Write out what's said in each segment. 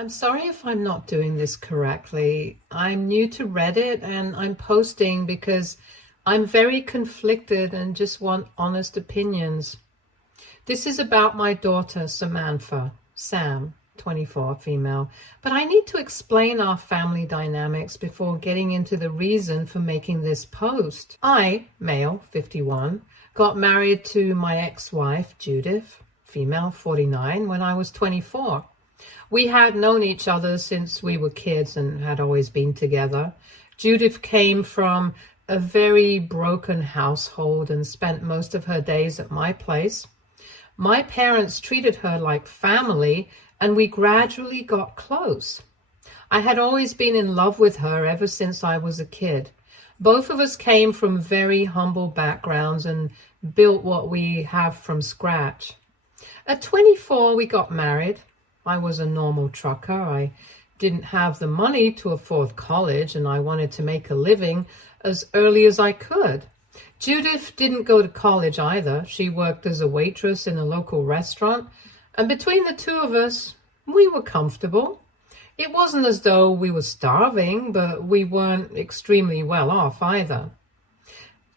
I'm sorry if I'm not doing this correctly. I'm new to Reddit and I'm posting because I'm very conflicted and just want honest opinions. This is about my daughter, Samantha, Sam, 24, female, but I need to explain our family dynamics before getting into the reason for making this post. I, male, 51, got married to my ex-wife, Judith, female, 49, when I was 24. We had known each other since we were kids and had always been together. Judith came from a very broken household and spent most of her days at my place. My parents treated her like family, and we gradually got close. I had always been in love with her ever since I was a kid. Both of us came from very humble backgrounds and built what we have from scratch. At 24, we got married. I was a normal trucker. I didn't have the money to afford college, and I wanted to make a living as early as I could. Judith didn't go to college either. She worked as a waitress in a local restaurant, and between the two of us, we were comfortable. It wasn't as though we were starving, but we weren't extremely well off either.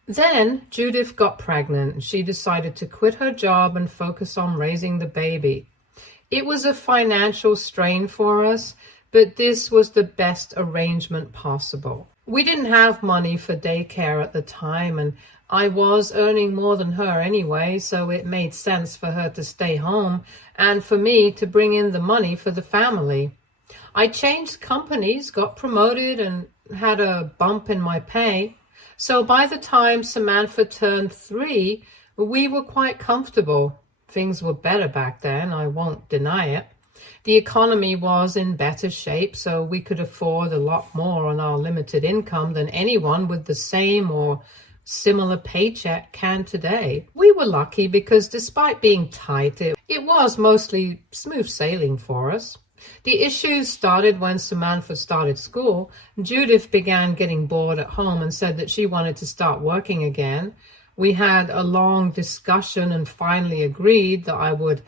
Then Judith got pregnant. She decided to quit her job and focus on raising the baby. It was a financial strain for us, but this was the best arrangement possible. We didn't have money for daycare at the time, and I was earning more than her anyway, so it made sense for her to stay home and for me to bring in the money for the family. I changed companies, got promoted, and had a bump in my pay. So by the time Samantha turned 3, we were quite comfortable. Things were better back then, I won't deny it. The economy was in better shape, so we could afford a lot more on our limited income than anyone with the same or similar paycheck can today. We were lucky because despite being tight, it was mostly smooth sailing for us. The issues started when Samantha started school. Judith began getting bored at home and said that she wanted to start working again. We had a long discussion and finally agreed that I would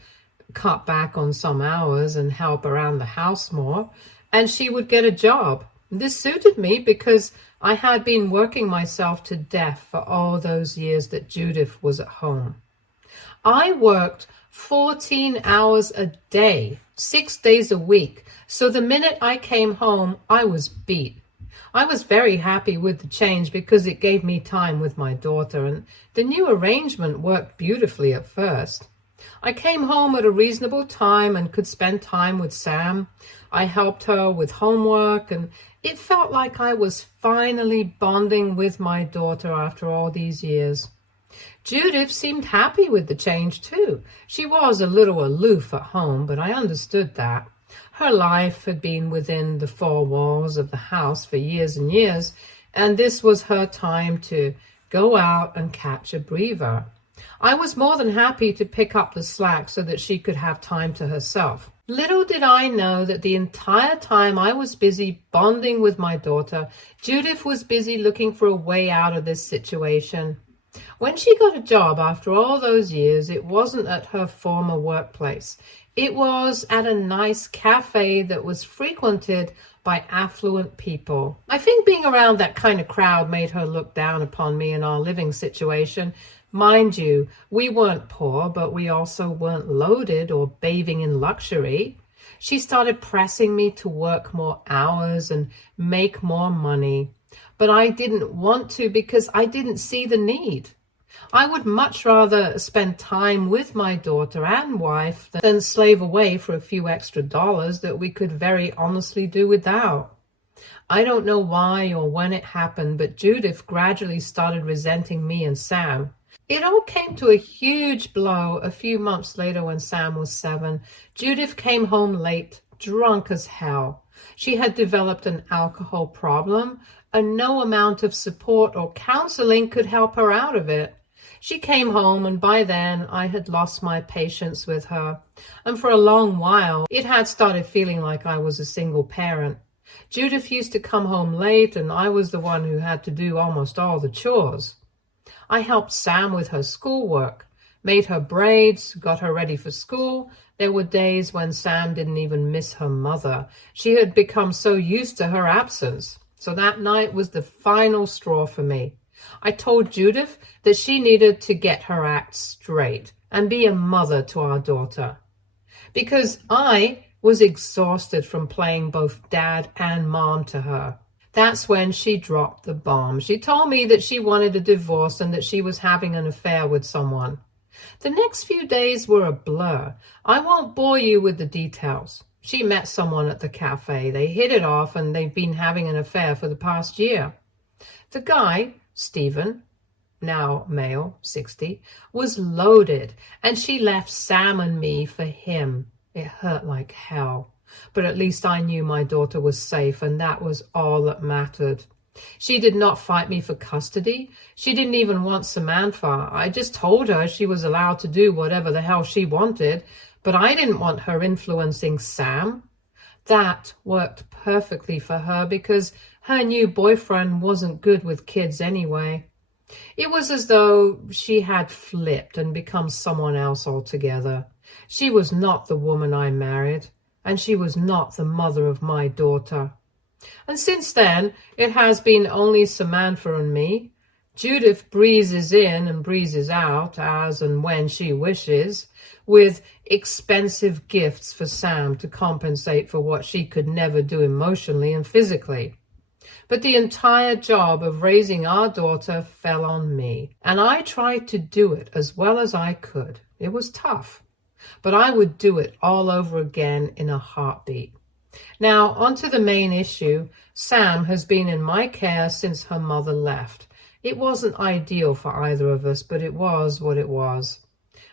cut back on some hours and help around the house more, and she would get a job. This suited me because I had been working myself to death for all those years that Judith was at home. I worked 14 hours a day, 6 days a week, so the minute I came home, I was beat. I was very happy with the change because it gave me time with my daughter, and the new arrangement worked beautifully at first. I came home at a reasonable time and could spend time with Sam. I helped her with homework, and it felt like I was finally bonding with my daughter after all these years. Judith seemed happy with the change too. She was a little aloof at home, but I understood that. Her life had been within the 4 walls of the house for years and years, and this was her time to go out and catch a breather. I was more than happy to pick up the slack so that she could have time to herself. Little did I know that the entire time I was busy bonding with my daughter, Judith was busy looking for a way out of this situation. When she got a job after all those years, it wasn't at her former workplace. It was at a nice cafe that was frequented by affluent people. I think being around that kind of crowd made her look down upon me and our living situation. Mind you, we weren't poor, but we also weren't loaded or bathing in luxury. She started pressing me to work more hours and make more money. But I didn't want to because I didn't see the need. I would much rather spend time with my daughter and wife than slave away for a few extra dollars that we could very honestly do without. I don't know why or when it happened, but Judith gradually started resenting me and Sam. It all came to a huge blow a few months later when Sam was 7. Judith came home late, drunk as hell. She had developed an alcohol problem, and no amount of support or counseling could help her out of it. She came home, and by then I had lost my patience with her, and for a long while it had started feeling like I was a single parent. Judith used to come home late, and I was the one who had to do almost all the chores. I helped Sam with her schoolwork, made her braids, got her ready for school, There were days when Sam didn't even miss her mother. She had become so used to her absence. So that night was the final straw for me. I told Judith that she needed to get her act straight and be a mother to our daughter. Because I was exhausted from playing both dad and mom to her. That's when she dropped the bomb. She told me that she wanted a divorce and that she was having an affair with someone. The next few days were a blur. I won't bore you with the details. She met someone at the cafe. They hit it off and they've been having an affair for the past year. The guy, Stephen, now male, 60, was loaded, and she left Sam and me for him. It hurt like hell. But at least I knew my daughter was safe, and that was all that mattered. She did not fight me for custody. She didn't even want Samantha. I just told her she was allowed to do whatever the hell she wanted, but I didn't want her influencing Sam. That worked perfectly for her because her new boyfriend wasn't good with kids anyway. It was as though she had flipped and become someone else altogether. She was not the woman I married, and she was not the mother of my daughter. And since then, it has been only Samantha and me. Judith breezes in and breezes out as and when she wishes, with expensive gifts for Sam to compensate for what she could never do emotionally and physically. But the entire job of raising our daughter fell on me, and I tried to do it as well as I could. It was tough, but I would do it all over again in a heartbeat. Now, onto the main issue. Sam has been in my care since her mother left. It wasn't ideal for either of us, but it was what it was.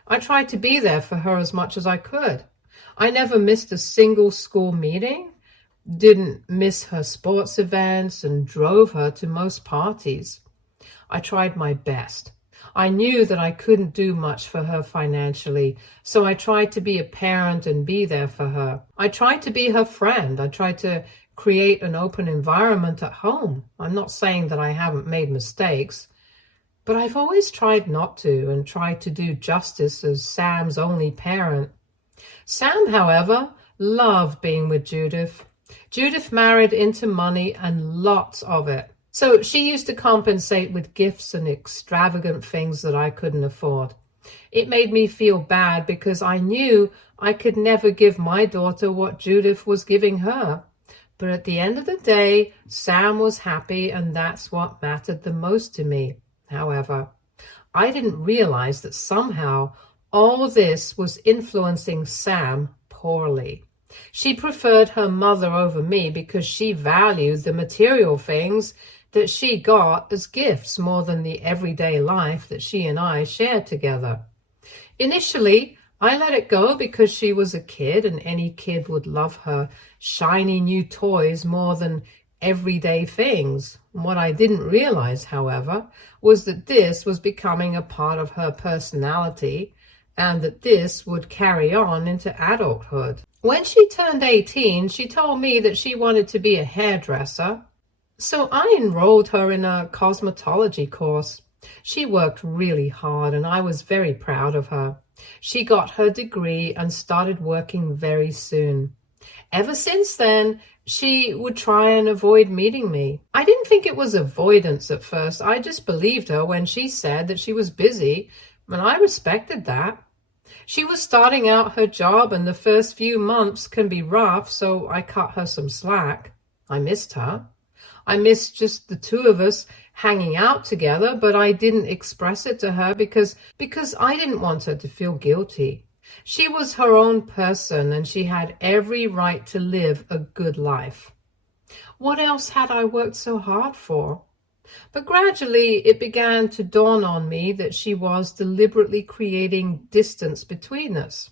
I tried to be there for her as much as I could. I never missed a single school meeting, didn't miss her sports events, and drove her to most parties. I tried my best. I knew that I couldn't do much for her financially, so I tried to be a parent and be there for her. I tried to be her friend. I tried to create an open environment at home. I'm not saying that I haven't made mistakes, but I've always tried not to and tried to do justice as Sam's only parent. Sam, however, loved being with Judith. Judith married into money and lots of it. So she used to compensate with gifts and extravagant things that I couldn't afford. It made me feel bad because I knew I could never give my daughter what Judith was giving her. But at the end of the day, Sam was happy, and that's what mattered the most to me. However, I didn't realize that somehow all this was influencing Sam poorly. She preferred her mother over me because she valued the material things that she got as gifts more than the everyday life that she and I shared together. Initially, I let it go because she was a kid, and any kid would love her shiny new toys more than everyday things. What I didn't realize, however, was that this was becoming a part of her personality and that this would carry on into adulthood. When she turned 18, she told me that she wanted to be a hairdresser. So I enrolled her in a cosmetology course. She worked really hard, and I was very proud of her. She got her degree and started working very soon. Ever since then, she would try and avoid meeting me. I didn't think it was avoidance at first. I just believed her when she said that she was busy, and I respected that. She was starting out her job, and the first few months can be rough, so I cut her some slack. I missed her. I missed just the two of us hanging out together, but I didn't express it to her because I didn't want her to feel guilty. She was her own person, and she had every right to live a good life. What else had I worked so hard for? But gradually it began to dawn on me that she was deliberately creating distance between us.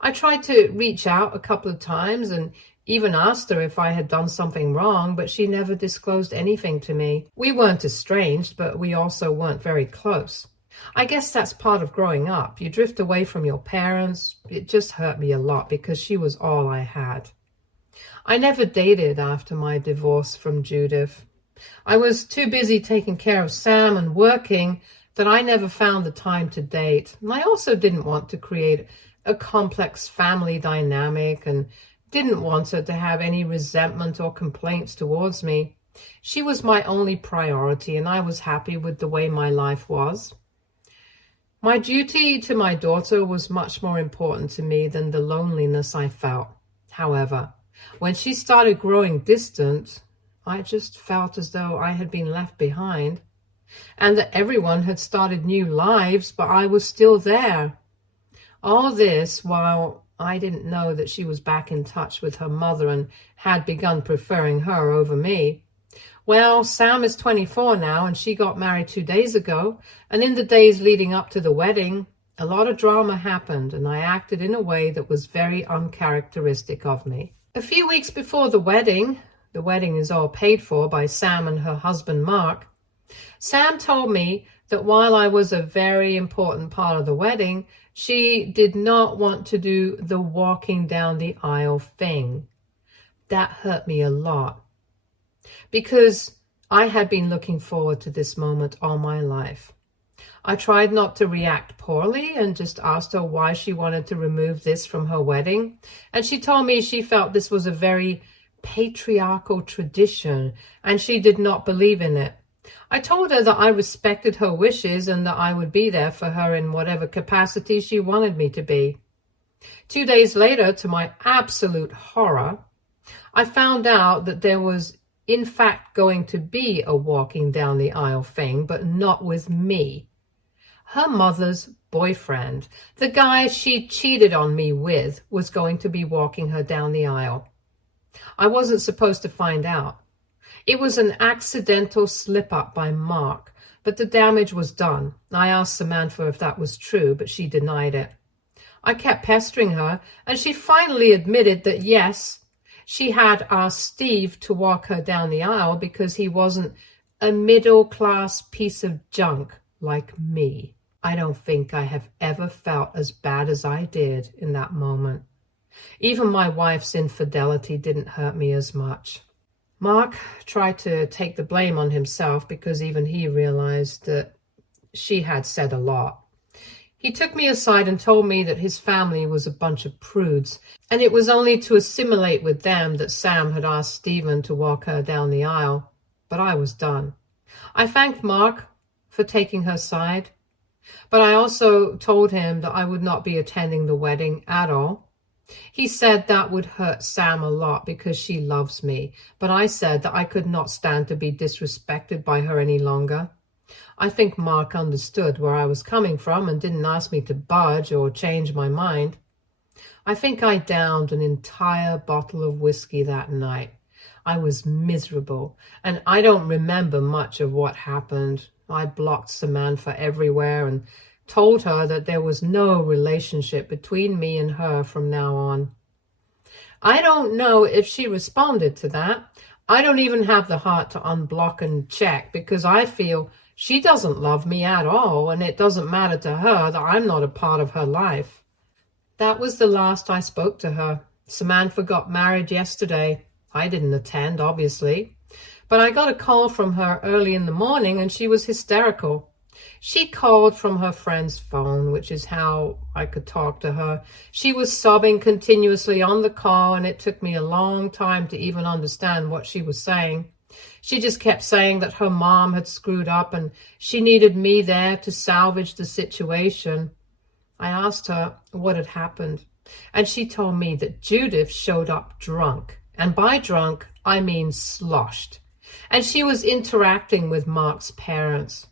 I tried to reach out a couple of times and even asked her if I had done something wrong, but she never disclosed anything to me. We weren't estranged, but we also weren't very close. I guess that's part of growing up. You drift away from your parents. It just hurt me a lot because she was all I had. I never dated after my divorce from Judith. I was too busy taking care of Sam and working that I never found the time to date. And I also didn't want to create a complex family dynamic and didn't want her to have any resentment or complaints towards me. She was my only priority, and I was happy with the way my life was. My duty to my daughter was much more important to me than the loneliness I felt. However, when she started growing distant, I just felt as though I had been left behind, and that everyone had started new lives, but I was still there. All this while I didn't know that she was back in touch with her mother and had begun preferring her over me. Well, Sam is 24 now, and she got married 2 days ago, and in the days leading up to the wedding, a lot of drama happened, and I acted in a way that was very uncharacteristic of me. A few weeks before the wedding is all paid for by Sam and her husband Mark, Sam told me that while I was a very important part of the wedding, she did not want to do the walking down the aisle thing. That hurt me a lot, because I had been looking forward to this moment all my life. I tried not to react poorly and just asked her why she wanted to remove this from her wedding, and she told me she felt this was a very patriarchal tradition and she did not believe in it. I told her that I respected her wishes and that I would be there for her in whatever capacity she wanted me to be. 2 days later, to my absolute horror, I found out that there was in fact going to be a walking down the aisle thing, but not with me. Her mother's boyfriend, the guy she cheated on me with, was going to be walking her down the aisle. I wasn't supposed to find out. It was an accidental slip-up by Mark, but the damage was done. I asked Samantha if that was true, but she denied it. I kept pestering her, and she finally admitted that yes, she had asked Steve to walk her down the aisle because he wasn't a middle-class piece of junk like me. I don't think I have ever felt as bad as I did in that moment. Even my wife's infidelity didn't hurt me as much. Mark tried to take the blame on himself because even he realized that she had said a lot. He took me aside and told me that his family was a bunch of prudes, and it was only to assimilate with them that Sam had asked Stephen to walk her down the aisle. But I was done. I thanked Mark for taking her side, but I also told him that I would not be attending the wedding at all. He said that would hurt Sam a lot because she loves me, but I said that I could not stand to be disrespected by her any longer. I think Mark understood where I was coming from and didn't ask me to budge or change my mind. I think I downed an entire bottle of whiskey that night. I was miserable, and I don't remember much of what happened. I blocked Samantha everywhere and told her that there was no relationship between me and her from now on. I don't know if she responded to that. I don't even have the heart to unblock and check because I feel she doesn't love me at all, and it doesn't matter to her that I'm not a part of her life. That was the last I spoke to her. Samantha got married yesterday. I didn't attend, obviously, but I got a call from her early in the morning and she was hysterical. She called from her friend's phone, which is how I could talk to her. She was sobbing continuously on the call, and it took me a long time to even understand what she was saying. She just kept saying that her mom had screwed up and she needed me there to salvage the situation. I asked her what had happened, and she told me that Judith showed up drunk, and by drunk, I mean sloshed, and she was interacting with Mark's parents.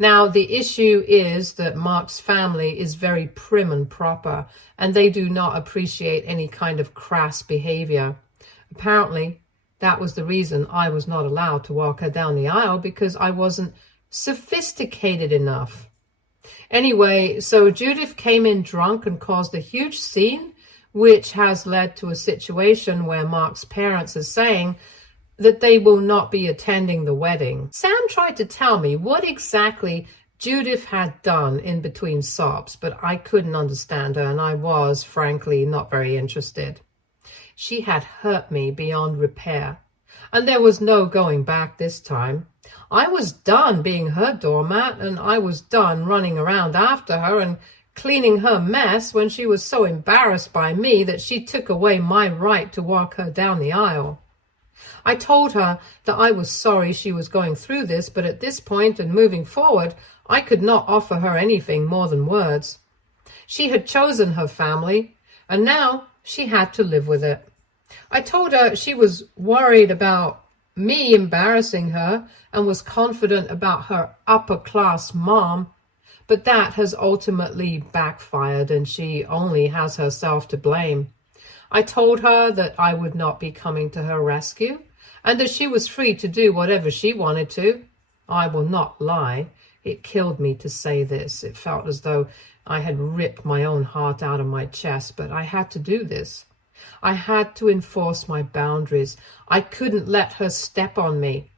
Now, the issue is that Mark's family is very prim and proper, and they do not appreciate any kind of crass behavior. Apparently, that was the reason I was not allowed to walk her down the aisle, because I wasn't sophisticated enough. Anyway, so Judith came in drunk and caused a huge scene, which has led to a situation where Mark's parents are saying that they will not be attending the wedding. Sam tried to tell me what exactly Judith had done in between sobs, but I couldn't understand her, and I was, frankly, not very interested. She had hurt me beyond repair, and there was no going back this time. I was done being her doormat, and I was done running around after her and cleaning her mess when she was so embarrassed by me that she took away my right to walk her down the aisle. I told her that I was sorry she was going through this, but at this point and moving forward, I could not offer her anything more than words. She had chosen her family, and now she had to live with it. I told her she was worried about me embarrassing her and was confident about her upper-class mom, but that has ultimately backfired and she only has herself to blame. I told her that I would not be coming to her rescue and that she was free to do whatever she wanted to. I will not lie. It killed me to say this. It felt as though I had ripped my own heart out of my chest, but I had to do this. I had to enforce my boundaries. I couldn't let her step on me.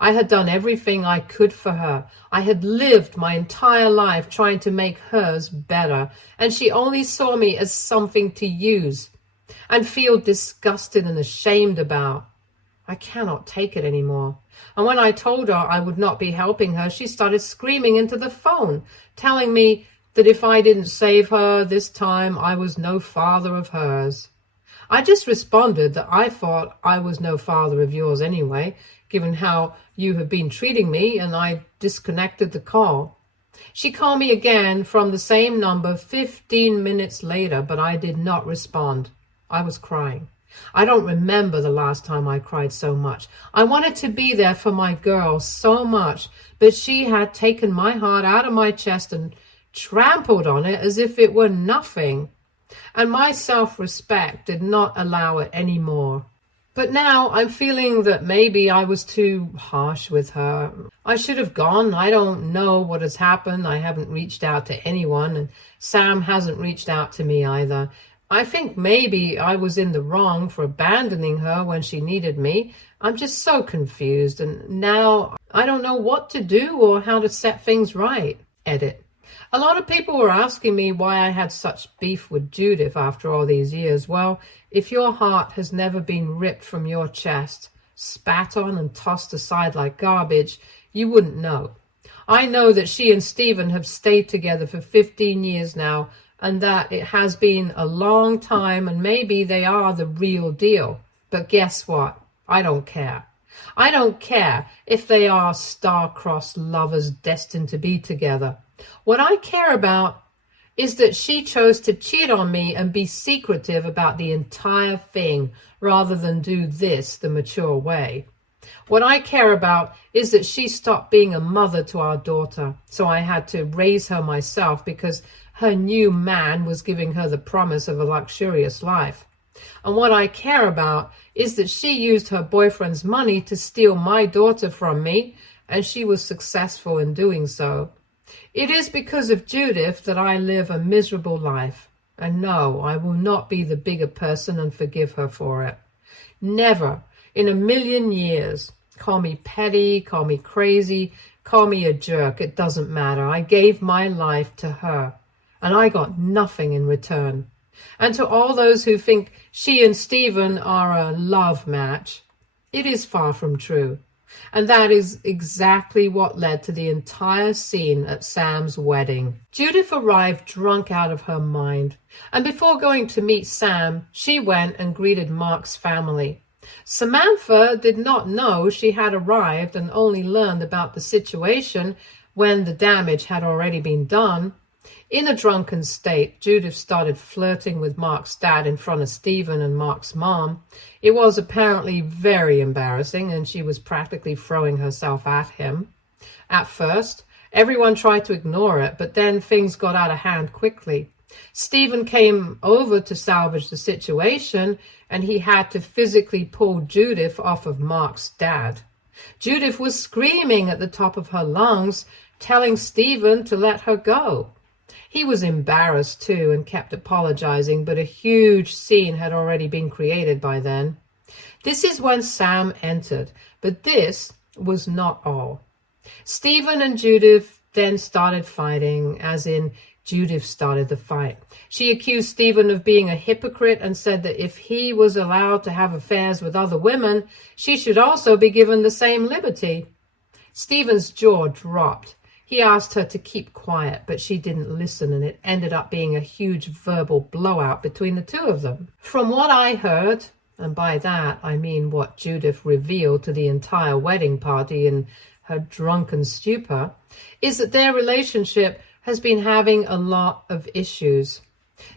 I had done everything I could for her. I had lived my entire life trying to make hers better, and she only saw me as something to use and feel disgusted and ashamed about. I cannot take it anymore. And when I told her I would not be helping her, she started screaming into the phone, telling me that if I didn't save her this time, I was no father of hers. I just responded that I thought I was no father of yours anyway, given how you have been treating me, and I disconnected the call. She called me again from the same number 15 minutes later, but I did not respond. I was crying. I don't remember the last time I cried so much. I wanted to be there for my girl so much, but she had taken my heart out of my chest and trampled on it as if it were nothing. And my self-respect did not allow it anymore. But now I'm feeling that maybe I was too harsh with her. I should have gone. I don't know what has happened. I haven't reached out to anyone, and Sam hasn't reached out to me either. I think maybe I was in the wrong for abandoning her when she needed me. I'm just so confused, and now I don't know what to do or how to set things right. Edit. A lot of people were asking me why I had such beef with Judith after all these years. Well, if your heart has never been ripped from your chest, spat on and tossed aside like garbage, you wouldn't know. I know that she and Stephen have stayed together for 15 years now, and that it has been a long time, and maybe they are the real deal. But guess what? I don't care. I don't care if they are star-crossed lovers destined to be together. What I care about is that she chose to cheat on me and be secretive about the entire thing rather than do this the mature way. What I care about is that she stopped being a mother to our daughter, so I had to raise her myself because her new man was giving her the promise of a luxurious life. And what I care about is that she used her boyfriend's money to steal my daughter from me, and she was successful in doing so. It is because of Judith that I live a miserable life. And no, I will not be the bigger person and forgive her for it. Never in a million years. Call me petty, call me crazy, call me a jerk. It doesn't matter. I gave my life to her, and I got nothing in return. And to all those who think she and Stephen are a love match, it is far from true. And that is exactly what led to the entire scene at Sam's wedding. Judith arrived drunk out of her mind, and before going to meet Sam, she went and greeted Mark's family. Samantha did not know she had arrived and only learned about the situation when the damage had already been done. In a drunken state, Judith started flirting with Mark's dad in front of Stephen and Mark's mom. It was apparently very embarrassing, and she was practically throwing herself at him. At first, everyone tried to ignore it, but then things got out of hand quickly. Stephen came over to salvage the situation, and he had to physically pull Judith off of Mark's dad. Judith was screaming at the top of her lungs, telling Stephen to let her go. He was embarrassed too and kept apologizing, but a huge scene had already been created by then. This is when Sam entered, but this was not all. Stephen and Judith then started fighting, as in Judith started the fight. She accused Stephen of being a hypocrite and said that if he was allowed to have affairs with other women, she should also be given the same liberty. Stephen's jaw dropped. He asked her to keep quiet, but she didn't listen, and it ended up being a huge verbal blowout between the two of them. From what I heard, and by that I mean what Judith revealed to the entire wedding party in her drunken stupor, is that their relationship has been having a lot of issues.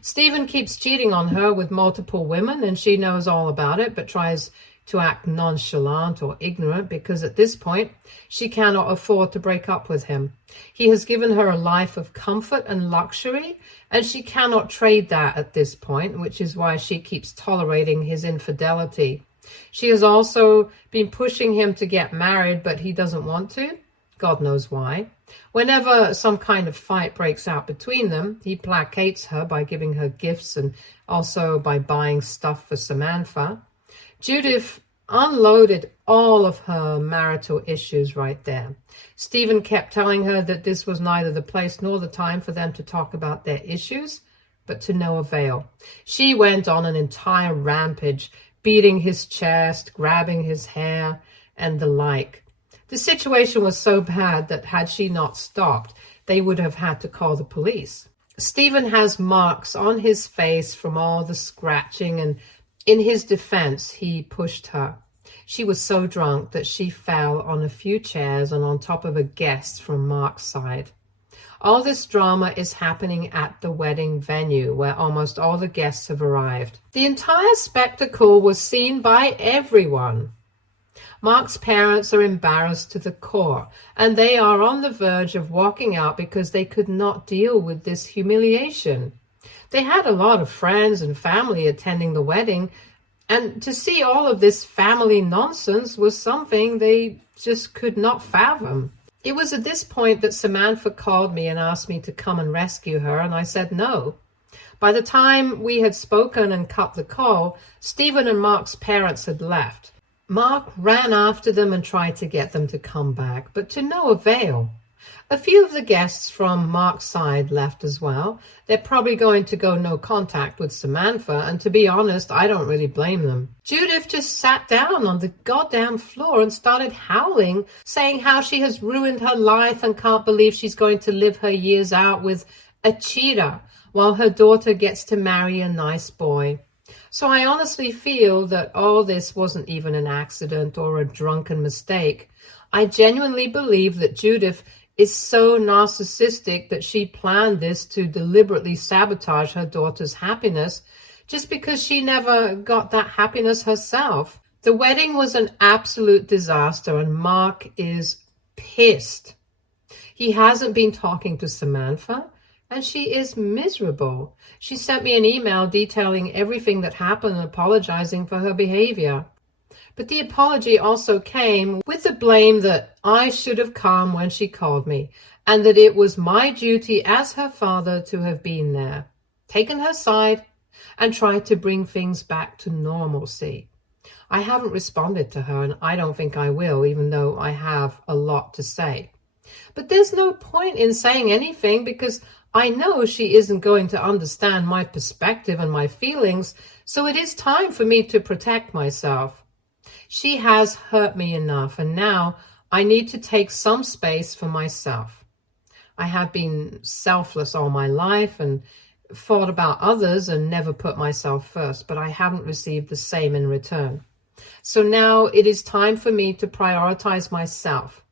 Stephen keeps cheating on her with multiple women, and she knows all about it, but tries to act nonchalant or ignorant because at this point she cannot afford to break up with him. He has given her a life of comfort and luxury, and she cannot trade that at this point, which is why she keeps tolerating his infidelity. She has also been pushing him to get married, but he doesn't want to. God knows why. Whenever some kind of fight breaks out between them, he placates her by giving her gifts and also by buying stuff for Samantha. Judith unloaded all of her marital issues right there. Stephen kept telling her that this was neither the place nor the time for them to talk about their issues, but to no avail. She went on an entire rampage, beating his chest, grabbing his hair, and the like. The situation was so bad that had she not stopped, they would have had to call the police. Stephen has marks on his face from all the scratching, and in his defense, he pushed her. She was so drunk that she fell on a few chairs and on top of a guest from Mark's side. All this drama is happening at the wedding venue, where almost all the guests have arrived. The entire spectacle was seen by everyone. Mark's parents are embarrassed to the core, and they are on the verge of walking out because they could not deal with this humiliation. They had a lot of friends and family attending the wedding, and to see all of this family nonsense was something they just could not fathom. It was at this point that Samantha called me and asked me to come and rescue her, and I said no. By the time we had spoken and cut the call, Stephen and Mark's parents had left. Mark ran after them and tried to get them to come back, but to no avail. A few of the guests from Mark's side left as well. They're probably going to go no contact with Samantha, and to be honest, I don't really blame them. Judith just sat down on the goddamn floor and started howling, saying how she has ruined her life and can't believe she's going to live her years out with a cheater while her daughter gets to marry a nice boy. So I honestly feel that all this wasn't even an accident or a drunken mistake. I genuinely believe that Judith is so narcissistic that she planned this to deliberately sabotage her daughter's happiness just because she never got that happiness herself. The wedding was an absolute disaster, and Mark is pissed. He hasn't been talking to Samantha, and she is miserable. She sent me an email detailing everything that happened and apologizing for her behavior. But the apology also came with the blame that I should have come when she called me, and that it was my duty as her father to have been there, taken her side, and tried to bring things back to normalcy. I haven't responded to her, and I don't think I will, even though I have a lot to say. But there's no point in saying anything because I know she isn't going to understand my perspective and my feelings, so it is time for me to protect myself. She has hurt me enough, and now I need to take some space for myself. I have been selfless all my life and thought about others and never put myself first, but I haven't received the same in return. So now it is time for me to prioritize myself.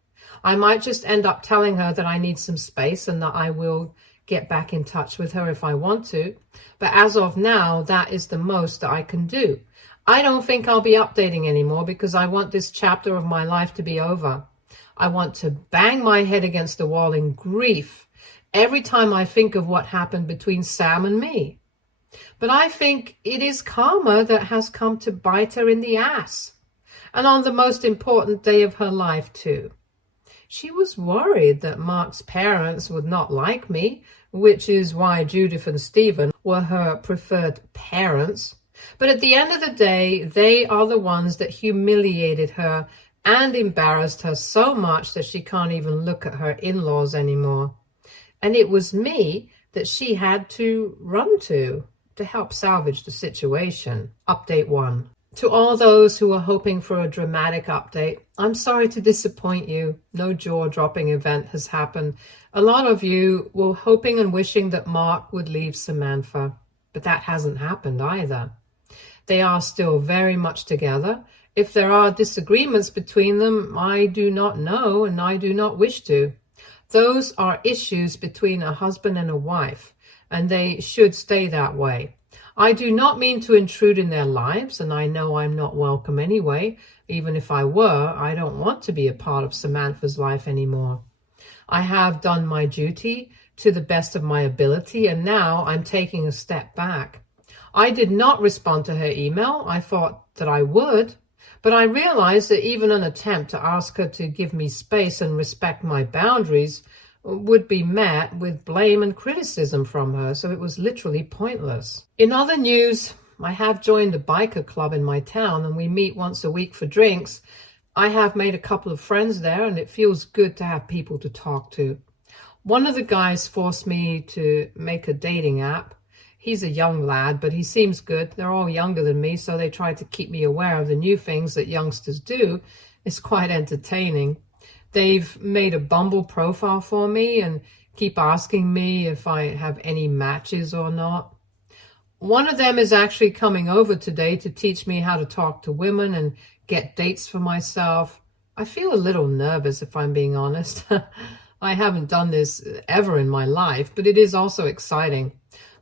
I might just end up telling her that I need some space and that I will get back in touch with her if I want to, but as of now, that is the most that I can do. I don't think I'll be updating anymore because I want this chapter of my life to be over. I want to bang my head against the wall in grief every time I think of what happened between Sam and me. But I think it is karma that has come to bite her in the ass, and on the most important day of her life too. She was worried that Mark's parents would not like me, which is why Judith and Stephen were her preferred parents. But at the end of the day, they are the ones that humiliated her and embarrassed her so much that she can't even look at her in-laws anymore. And it was me that she had to run to help salvage the situation. Update 1. To all those who are hoping for a dramatic update, I'm sorry to disappoint you. No jaw-dropping event has happened. A lot of you were hoping and wishing that Mark would leave Samantha, but that hasn't happened either. They are still very much together. If there are disagreements between them, I do not know and I do not wish to. Those are issues between a husband and a wife, and they should stay that way. I do not mean to intrude in their lives, and I know I'm not welcome anyway. Even if I were, I don't want to be a part of Samantha's life anymore. I have done my duty to the best of my ability, and now I'm taking a step back. I did not respond to her email. I thought that I would, but I realized that even an attempt to ask her to give me space and respect my boundaries would be met with blame and criticism from her, so it was literally pointless. In other news, I have joined a biker club in my town, and we meet once a week for drinks. I have made a couple of friends there, and it feels good to have people to talk to. One of the guys forced me to make a dating app. He's a young lad, but he seems good. They're all younger than me, so they try to keep me aware of the new things that youngsters do. It's quite entertaining. They've made a Bumble profile for me and keep asking me if I have any matches or not. One of them is actually coming over today to teach me how to talk to women and get dates for myself. I feel a little nervous, if I'm being honest. I haven't done this ever in my life, but it is also exciting.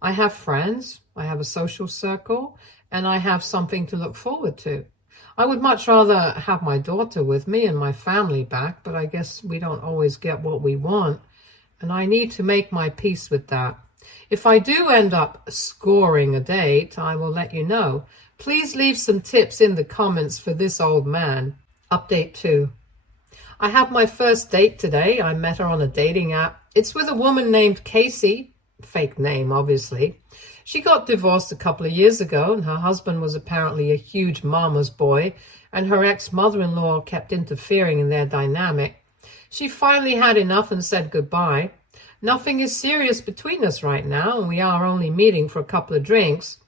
I have friends, I have a social circle, and I have something to look forward to. I would much rather have my daughter with me and my family back, but I guess we don't always get what we want, and I need to make my peace with that. If I do end up scoring a date, I will let you know. Please leave some tips in the comments for this old man. Update 2. I have my first date today. I met her on a dating app. It's with a woman named Casey. Fake name, obviously. She got divorced a couple of years ago, and her husband was apparently a huge mama's boy, and her ex-mother-in-law kept interfering in their dynamic. She finally had enough and said goodbye. Nothing is serious between us right now, and we are only meeting for a couple of drinks.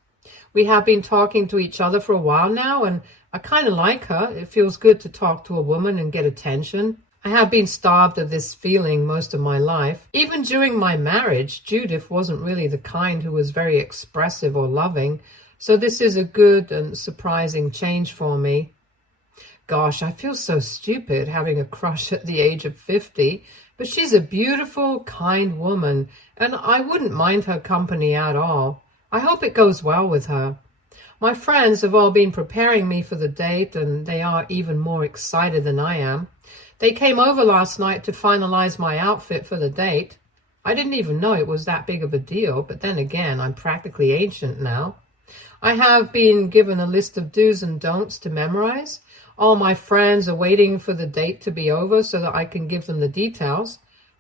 We have been talking to each other for a while now, and I kind of like her. It feels good to talk to a woman and get attention. I have been starved of this feeling most of my life. Even during my marriage, Judith wasn't really the kind who was very expressive or loving, so this is a good and surprising change for me. Gosh, I feel so stupid having a crush at the age of 50, but she's a beautiful, kind woman, and I wouldn't mind her company at all. I hope it goes well with her. My friends have all been preparing me for the date, and they are even more excited than I am. They came over last night to finalize my outfit for the date. I didn't even know it was that big of a deal, but then again, I'm practically ancient now. I have been given a list of do's and don'ts to memorize. All my friends are waiting for the date to be over so that I can give them the details.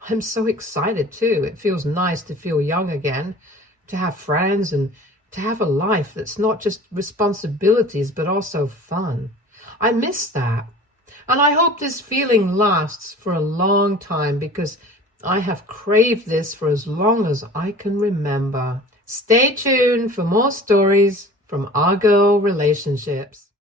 I'm so excited too. It feels nice to feel young again, to have friends and to have a life that's not just responsibilities but also fun. I miss that. And I hope this feeling lasts for a long time because I have craved this for as long as I can remember. Stay tuned for more stories from our girl relationships.